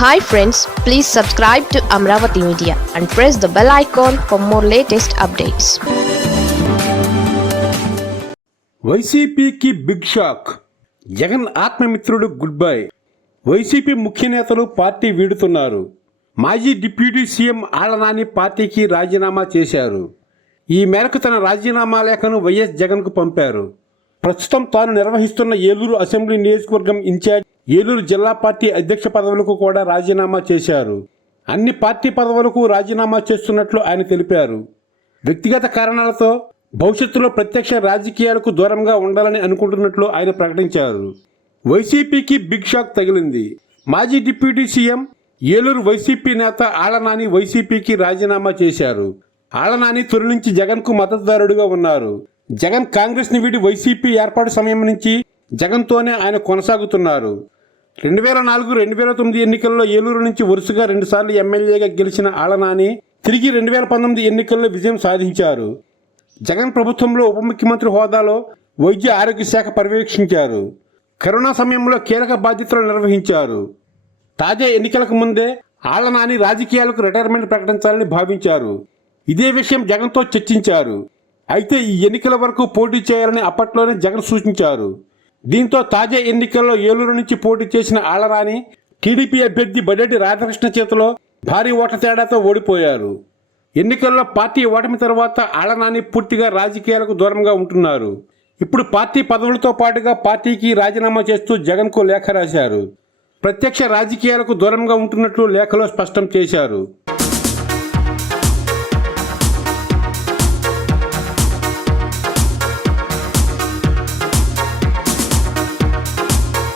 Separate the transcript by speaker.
Speaker 1: Hi friends please subscribe to Amaravati media and press the bell icon for more latest updates
Speaker 2: వైసీపీకి big shock. Jagan ఆత్మమిత్రుడు good bye. YCP ముఖ్య నేతలు party వీడుతున్నారు. మాజీ deputy CM Alla Nani పార్టీకి రాజీనామా చేశారు. ఈ మేరకు తన రాజీనామా లేఖను వైఎస్ జగన్కు పంపారు. ప్రస్తుతం తాను నిర్వహిస్తున్న ఏలూరు అసెంబ్లీ నియోజకవర్గం ఇన్ఛార్జ్ ఏలూరు జిల్లా పార్టీ అధ్యక్ష పదవులకు కూడా రాజీనామా చేశారు. అన్ని పార్టీ పదవులకు రాజీనామా చేస్తున్నట్లు ఆయన తెలిపారు. వ్యక్తిగత కారణాలతో భవిష్యత్తులో ప్రత్యక్ష రాజకీయాలకు దూరంగా ఉండాలని అనుకుంటున్నట్లు ఆయన ప్రకటించారు. వైసీపీకి బిగ్ షాక్ తగిలింది. మాజీ డిప్యూటీ సీఎం ఏలూరు వైసీపీ నేత ఆలనాని వైసీపీకి రాజీనామా చేశారు. ఆలనాని తొలి నుంచి జగన్కు మద్దతుదారుడిగా ఉన్నారు. జగన్ కాంగ్రెస్ని వీడి వైసీపీ ఏర్పాటు సమయం నుంచి జగన్తోనే ఆయన కొనసాగుతున్నారు. రెండు వేల నాలుగు రెండు వేల తొమ్మిది ఎన్నికల్లో ఏలూరు నుంచి వరుసగా రెండుసార్లు ఎమ్మెల్యేగా గెలిచిన ఆళ్ళనాని తిరిగి రెండు వేల పంతొమ్మిది ఎన్నికల్లో విజయం సాధించారు. జగన్ ప్రభుత్వంలో ఉప ముఖ్యమంత్రి హోదాలో వైద్య ఆరోగ్య శాఖ పర్యవేక్షించారు. కరోనా సమయంలో కీలక బాధ్యతలు నిర్వహించారు. తాజా ఎన్నికలకు ముందే ఆళ్ళనాని రాజకీయాలకు రిటైర్మెంట్ ప్రకటించాలని భావించారు. ఇదే విషయం జగన్తో చర్చించారు. అయితే ఈ ఎన్నికల వరకు పోటీ చేయాలని అప్పట్లోనే జగన్ సూచించారు. దీంతో తాజా ఎన్నికల్లో ఏలూరు నుంచి పోటీ చేసిన ఆళ్ళరాని టీడీపీ అభ్యర్థి బడెడ్డి రాధాకృష్ణ చేతిలో భారీ ఓట్ల తేడాతో ఓడిపోయారు. ఎన్నికల్లో పార్టీ ఓటమి తర్వాత ఆళ్ళనాని పూర్తిగా రాజకీయాలకు దూరంగా ఉంటున్నారు. ఇప్పుడు పార్టీ పదవులతో పాటుగా పార్టీకి రాజీనామా చేస్తూ జగన్కు లేఖ రాశారు. ప్రత్యక్ష రాజకీయాలకు దూరంగా ఉంటున్నట్లు లేఖలో స్పష్టం చేశారు.